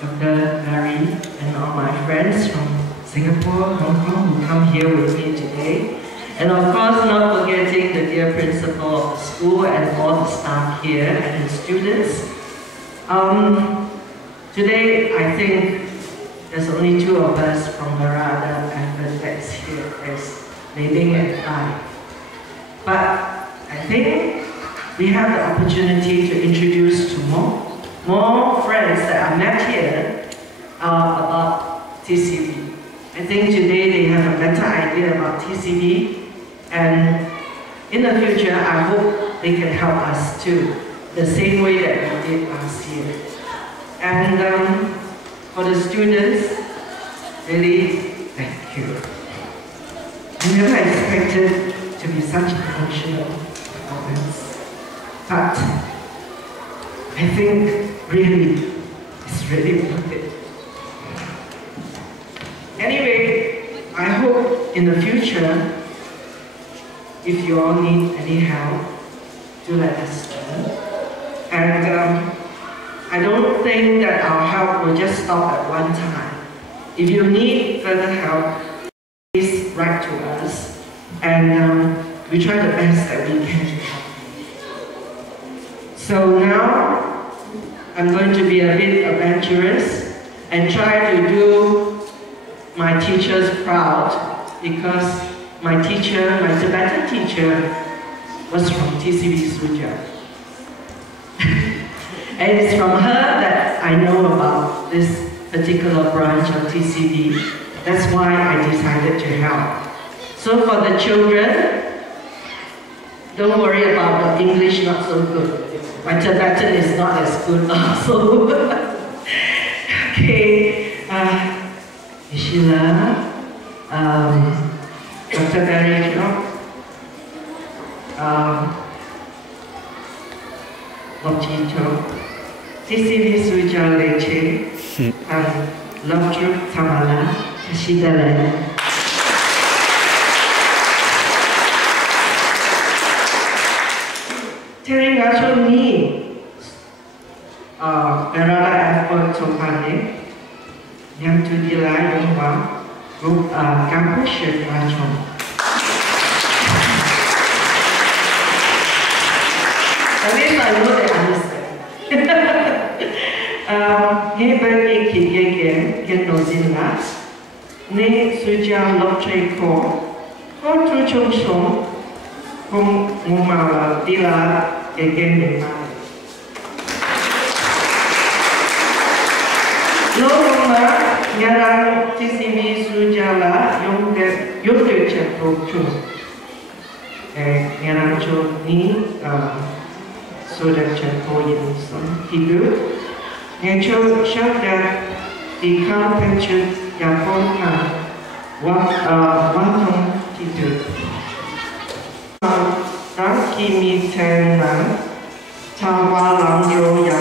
Dr. Mary, and all my friends from Singapore, Hong Kong, who come here with me today. And of course, not forgetting the dear principal of the school and all the staff here and the students. Today, I think there's only two of us from Narada and that's here. There's Mei and I. But I think we have the opportunity to introduce to more friends that I met here about TCV. I think today they have a better idea about TCV, and in the future I hope they can help us too, the same way that we did last year. And for the students, really thank you. I never expected to be such an emotional performance, but I think really, it's really worth it. Anyway, I hope in the future, if you all need any help, do let us know. And I don't think that our help will just stop at one time. If you need further help, please write to us, and we try the best that we can to help you. So now, I'm going to be a bit adventurous and try to do my teachers proud, because my teacher, my Tibetan teacher, was from TCV Suja. And it's from her that I know about this particular branch of TCV. That's why I decided to help. So for the children, don't worry about the English not so good. My Tibetan is not as good also. Okay, Ishila, Dr. Barry, Lopchito, TCV Suja Leche, Lopchuk Tamala, Shidale. Tering aso ni Narada effort Topane, yang tu dilai yang wang, group campus Shirachon. At least I know they understand. Heben ikigegen genozina, ne suja lopche ko, ko truchong shong, kung mumala dila gegen memang. Lomba nyarang TCV sujala yung tercetuk chung. Nyarang chung ni sudah cepo yang hidup. Ngeco syada di kampung Japonka waktu hidup. Taki mi tenan tawa langjo ya